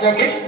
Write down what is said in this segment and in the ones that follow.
Jagdish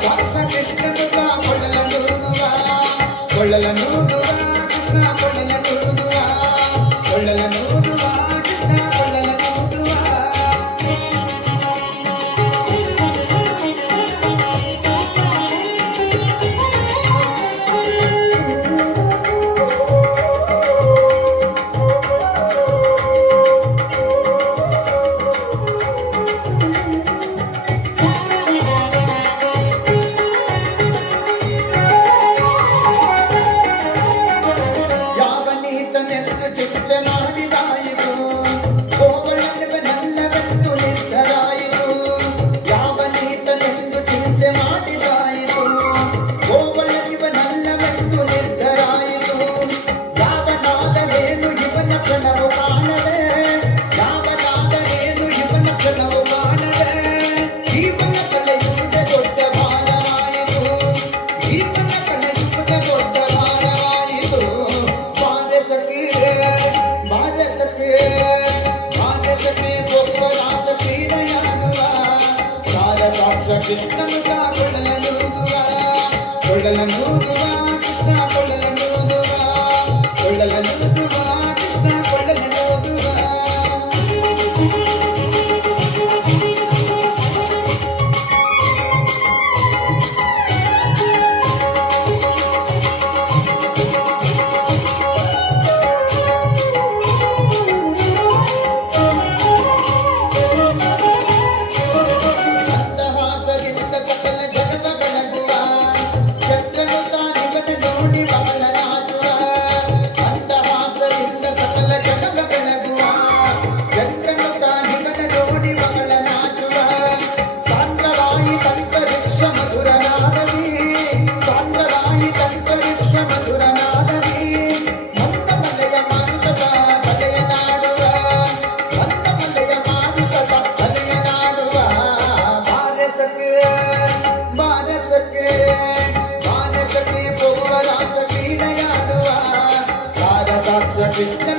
Thank you. ಕ್ಷಣವು ಕಾಣದೆ ಯಾವದಾದ ಏನು ಇವನ ಕ್ಷಣವು ಕಾಣದೆ ಜೀವನ ಕಳೆಯುವುದ ದೊಡ್ಡ ಭಾರವಾಯಿತು ಜೀವನ ಕಳೆಯುವುದ ದೊಡ್ಡ ಭಾರವಾಯಿತು ಮಾರಸಕ್ಕೆ ಮಾರಸಕ್ಕೆ ಮಾರಸಕ್ಕೆ ಒಬ್ಬ ರಾಸ ಕ್ರೀಡೆಯಾಗುವ ಸಾರ ಸಾಕ್ಷ ಕೃಷ್ಣನು ಕೊಡಲ ನೂದುವ ಕೊಡಲ ನೂದು 있을까?